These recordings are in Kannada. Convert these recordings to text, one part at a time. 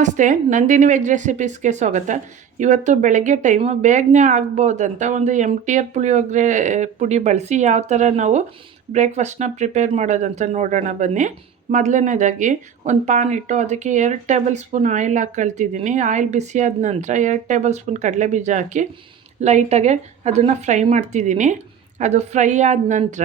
ನಮಸ್ತೆ, ನಂದಿನಿ ವೆಜ್ ರೆಸಿಪೀಸ್ಗೆ ಸ್ವಾಗತ. ಇವತ್ತು ಬೆಳಗ್ಗೆ ಟೈಮು ಬೇಗನೆ ಆಗ್ಬೋದಂತ ಒಂದು ಎಂ ಟಿ ಆರ್ ಪುಳಿಯೋಗರೆ ಪುಡಿ ಬಳಸಿ ಯಾವ ಥರ ನಾವು ಬ್ರೇಕ್ಫಾಸ್ಟ್ನ ಪ್ರಿಪೇರ್ ಮಾಡೋದಂತ ನೋಡೋಣ ಬನ್ನಿ. ಮೊದಲನೇದಾಗಿ ಒಂದು ಪಾನ್ ಇಟ್ಟು ಅದಕ್ಕೆ ಎರಡು ಟೇಬಲ್ ಸ್ಪೂನ್ ಆಯಿಲ್ ಹಾಕ್ಕೊಳ್ತಿದ್ದೀನಿ ಆಯಿಲ್ ಬಿಸಿ ಆದ ನಂತರ ಎರಡು ಟೇಬಲ್ ಸ್ಪೂನ್ ಕಡಲೆ ಬೀಜ ಹಾಕಿ ಲೈಟಾಗೆ ಅದನ್ನು ಫ್ರೈ ಮಾಡ್ತಿದ್ದೀನಿ. ಅದು ಫ್ರೈ ಆದ ನಂತರ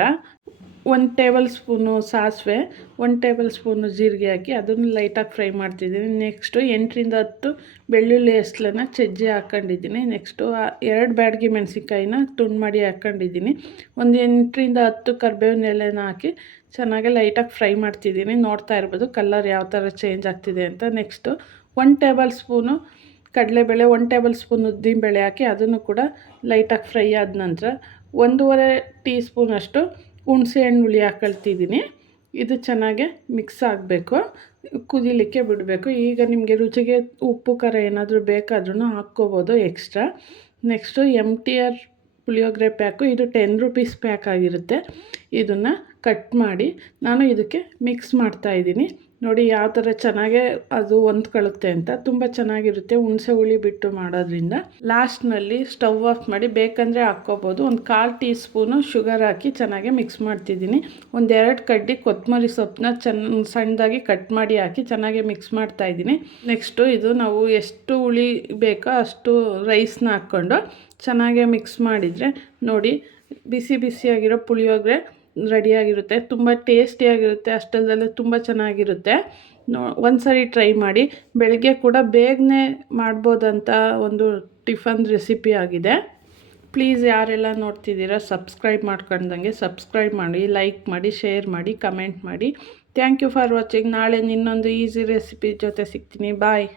ಒಂದು ಟೇಬಲ್ ಸ್ಪೂನು ಸಾಸಿವೆ ಒಂದು ಟೇಬಲ್ ಸ್ಪೂನು ಜೀರಿಗೆ ಹಾಕಿ ಅದನ್ನು ಲೈಟಾಗಿ ಫ್ರೈ ಮಾಡ್ತಿದ್ದೀನಿ. ನೆಕ್ಸ್ಟು ಎಂಟರಿಂದ ಹತ್ತು ಬೆಳ್ಳುಳ್ಳಿ ಹೆಸ್ಲನ್ನು ಚಜ್ಜಿ ಹಾಕ್ಕೊಂಡಿದ್ದೀನಿ ನೆಕ್ಸ್ಟು ಎರಡು ಬ್ಯಾಡಗಿ ಮೆಣಸಿನ್ಕಾಯಿನ ತುಂಡು ಮಾಡಿ ಹಾಕ್ಕೊಂಡಿದ್ದೀನಿ ಒಂದು ಎಂಟರಿಂದ ಹತ್ತು ಕರ್ಬೇವಿನ ಎಲೆನ ಹಾಕಿ ಚೆನ್ನಾಗಿ ಲೈಟಾಗಿ ಫ್ರೈ ಮಾಡ್ತಿದ್ದೀನಿ. ನೋಡ್ತಾ ಇರ್ಬೋದು ಕಲರ್ ಯಾವ ಥರ ಚೇಂಜ್ ಆಗ್ತಿದೆ ಅಂತ. ನೆಕ್ಸ್ಟು ಒನ್ ಟೇಬಲ್ ಸ್ಪೂನು ಕಡಲೆಬೇಳೆ ಒನ್ ಟೇಬಲ್ ಸ್ಪೂನ್ ಉದ್ದಿನ ಬೇಳೆ ಹಾಕಿ ಅದನ್ನು ಕೂಡ ಲೈಟಾಗಿ ಫ್ರೈ ಆದ ನಂತರ ಒಂದೂವರೆ ಟೀ ಸ್ಪೂನಷ್ಟು ಹುಣಸೆ ಹಣ್ಣು ಹುಳಿ ಹಾಕೊಳ್ತಿದ್ದೀನಿ ಇದು ಚೆನ್ನಾಗೆ ಮಿಕ್ಸ್ ಆಗಬೇಕು. ಕುದಿಲಿಕ್ಕೆ ಬಿಡಬೇಕು. ಈಗ ನಿಮಗೆ ರುಚಿಗೆ ಉಪ್ಪು, ಖಾರ ಏನಾದರೂ ಬೇಕಾದ್ರೂ ಹಾಕ್ಕೋಬೋದು extra next M T R puliyogare pack ಇದು ಟೆನ್ ರುಪೀಸ್ ಪ್ಯಾಕ್ ಆಗಿರುತ್ತೆ. ಇದನ್ನು ಕಟ್ ಮಾಡಿ ನಾನು ಇದಕ್ಕೆ ಮಿಕ್ಸ್ ಮಾಡ್ತಾ ಇದ್ದೀನಿ. ನೋಡಿ ಯಾವ ಥರ ಚೆನ್ನಾಗೇ ಅದು ಹೊಂದ್ಕೊಳ್ಳುತ್ತೆ ಅಂತ. ತುಂಬ ಚೆನ್ನಾಗಿರುತ್ತೆ ಹುಣಸೆ ಹುಳಿ ಬಿಟ್ಟು ಮಾಡೋದ್ರಿಂದ. ಲಾಸ್ಟ್ನಲ್ಲಿ ಸ್ಟವ್ ಆಫ್ ಮಾಡಿ ಬೇಕಂದರೆ ಹಾಕ್ಕೋಬೋದು. ಒಂದು ಕಾಲು ಟೀ ಸ್ಪೂನು ಶುಗರ್ ಹಾಕಿ ಚೆನ್ನಾಗಿ ಮಿಕ್ಸ್ ಮಾಡ್ತಿದ್ದೀನಿ. ಒಂದೆರಡು ಕಡ್ಡಿ ಕೊತ್ತಂಬರಿ ಸೊಪ್ಪನ್ನ ಚೆನ್ನ ಸಣ್ಣದಾಗಿ ಕಟ್ ಮಾಡಿ ಹಾಕಿ ಚೆನ್ನಾಗಿ ಮಿಕ್ಸ್ ಮಾಡ್ತಾ ಇದ್ದೀನಿ. ನೆಕ್ಸ್ಟು ಇದು ನಾವು ಎಷ್ಟು ಹುಳಿ ಬೇಕೋ ಅಷ್ಟು ರೈಸ್ನ ಹಾಕ್ಕೊಂಡು ಚೆನ್ನಾಗೆ ಮಿಕ್ಸ್ ಮಾಡಿದರೆ ನೋಡಿ ಬಿಸಿ ಬಿಸಿಯಾಗಿರೋ ಪುಳಿಯೋಗರೆ ರೆಡಿಯಾಗಿರುತ್ತೆ ತುಂಬ ಟೇಸ್ಟಿಯಾಗಿರುತ್ತೆ ಅಷ್ಟಲ್ದಲ್ಲೇ ತುಂಬ ಚೆನ್ನಾಗಿರುತ್ತೆ. ನೋ ಒಂದು ಸಾರಿ ಟ್ರೈ ಮಾಡಿ ಬೆಳಗ್ಗೆ ಕೂಡ ಬೇಗನೆ ಮಾಡ್ಬೋದಂತ ಒಂದು ಟಿಫನ್ ರೆಸಿಪಿ ಆಗಿದೆ. ಪ್ಲೀಸ್ ಯಾರೆಲ್ಲ ನೋಡ್ತಿದ್ದೀರಾ ಸಬ್ಸ್ಕ್ರೈಬ್ ಮಾಡ್ಕೊಂಡಂಗೆ ಸಬ್ಸ್ಕ್ರೈಬ್ ಮಾಡಿ ಲೈಕ್ ಮಾಡಿ ಶೇರ್ ಮಾಡಿ ಕಮೆಂಟ್ ಮಾಡಿ. ಥ್ಯಾಂಕ್ ಯು ಫಾರ್ ವಾಚಿಂಗ್ ನಾಳೆ ಇನ್ನೊಂದು ಈಸಿ ರೆಸಿಪಿ ಜೊತೆ ಸಿಗ್ತೀನಿ. ಬಾಯ್